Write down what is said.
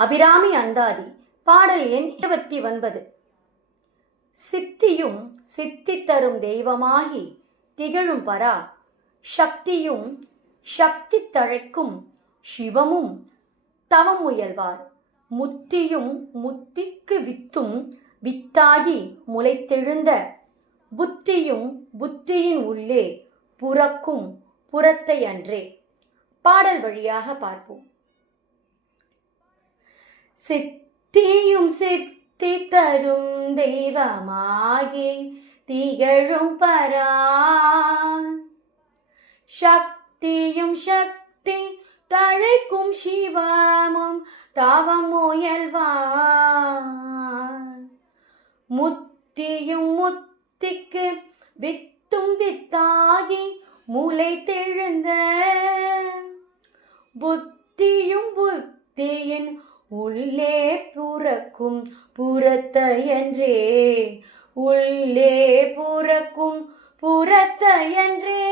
அபிராமி அந்தாதி பாடல் எண் 29. சித்தியும் சித்தி தரும் தெய்வமாகி திகழும் பரா சக்தியும் சக்தி தழைக்கும் சிவமும் தவம் முயல்வார். முத்தியும் முத்திக்கு வித்தும் வித்தாகி முளைத்தெழுந்த புத்தியும் புத்தியின் உள்ளே புறக்கும் புறத்தை அன்றே. பாடல் வழியாக பார்ப்போம். சித்தியும் சித்தி தரும் தெய்வமாகி திகழும் பரா சக்தியும் சக்தி தழைக்கும் சிவமும் தவம் முயல்வார். முத்தியும் முத்திக்கு வித்தும் வித்தாகி முளைத்தெழுந்த புத்தியும் புத்தியின் உள்ளே புறக்கும் புறத்தையன்றே. உள்ளே புறக்கும் புறத்தையன்றே.